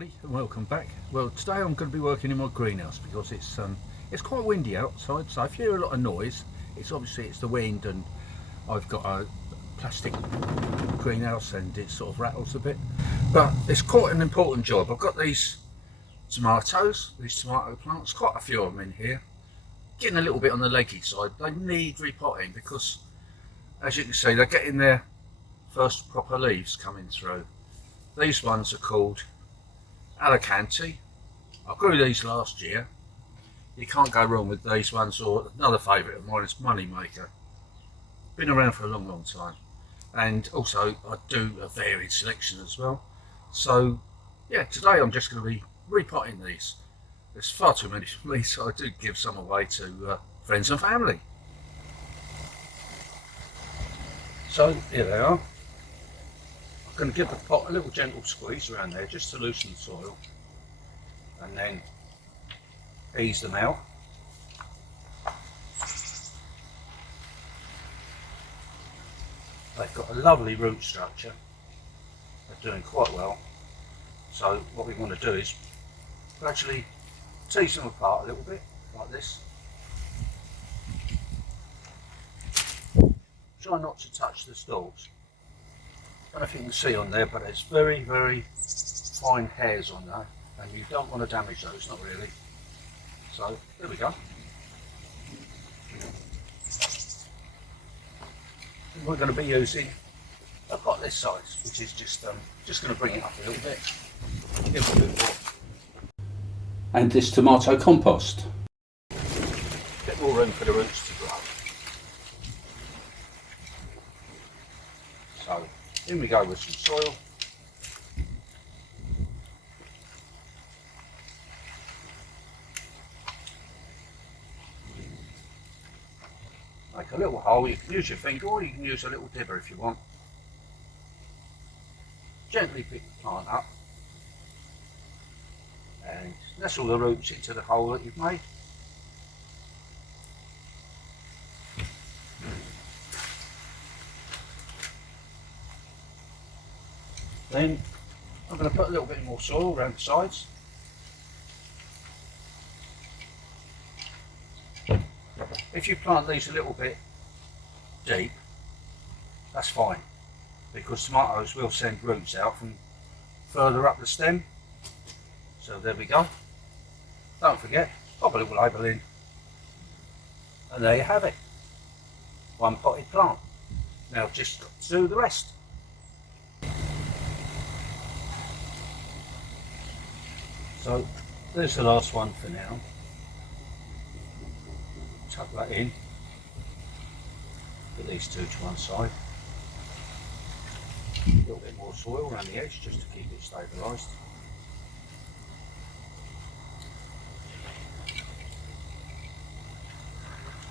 everybody and welcome back. Well, today I'm going to be working in my greenhouse because it's quite windy outside, so if you hear a lot of noise, it's the wind, and I've got a plastic greenhouse and it sort of rattles a bit, but it's quite an important job. I've got these tomato plants, quite a few of them in here, getting a little bit on the leggy side. They need repotting because, as you can see, they're getting their first proper leaves coming through. These ones are called Alicante. I grew these last year. You can't go wrong with these ones, or another favourite of mine is Moneymaker. Been around for a long time, and also I do a varied selection as well. So yeah, today I'm just going to be repotting these. There's far too many for me, so I do give some away to friends and family. So here they are. I'm going to give the pot a little gentle squeeze around there just to loosen the soil, and then ease them out. They've got a lovely root structure, they're doing quite well. So what we want to do is gradually tease them apart a little bit, like this. Try not to touch the stalks. I don't know if you can see on there, but there's very fine hairs on there, and you don't want to damage those, not really. So there we go. And we're going to be using a pot this size, which is just going to bring it up a little bit, give it a bit more. And this tomato compost. Bit more room for the roots to grow. So in we go with some soil. Make a little hole. You can use your finger, or you can use a little dibber if you want. Gently pick the plant up and nestle the roots into the hole that you've made. Then I'm going to put a little bit more soil around the sides. If you plant these a little bit deep, that's fine, because tomatoes will send roots out from further up the stem. So there we go. Don't forget, pop a little label in, and there you have it. One potted plant. Now I've just got to do the rest. So there's the last one for now. Tuck that in. Put these two to one side. A little bit more soil around the edge just to keep it stabilised.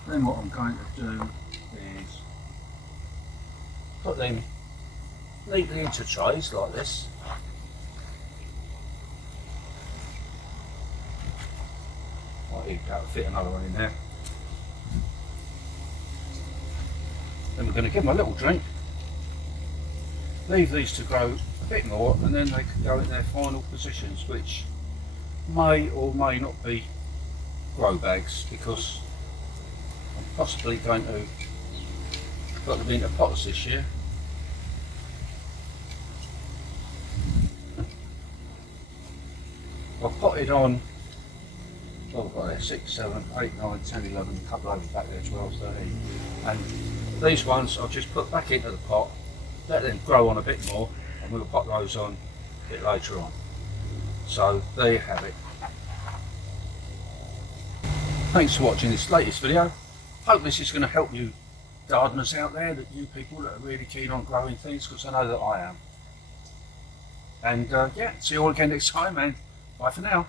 Then what I'm going to do is put them neatly into trays like this. That'll fit another one in there. Then we're going to give them a little drink, leave these to grow a bit more, and then they can go in their final positions, which may or may not be grow bags, because I'm possibly going to put them into pots this year. I've potted on, well, I've got there 6, 7, 8, 9, 10, 11, a couple over back there, 12, 13. And these ones I'll just put back into the pot, let them grow on a bit more, and we'll pop those on a bit later on. So there you have it. Thanks for watching this latest video. Hope this is going to help you gardeners out there, that you people that are really keen on growing things, because I know that I am. And yeah, see you all again next time, and bye for now.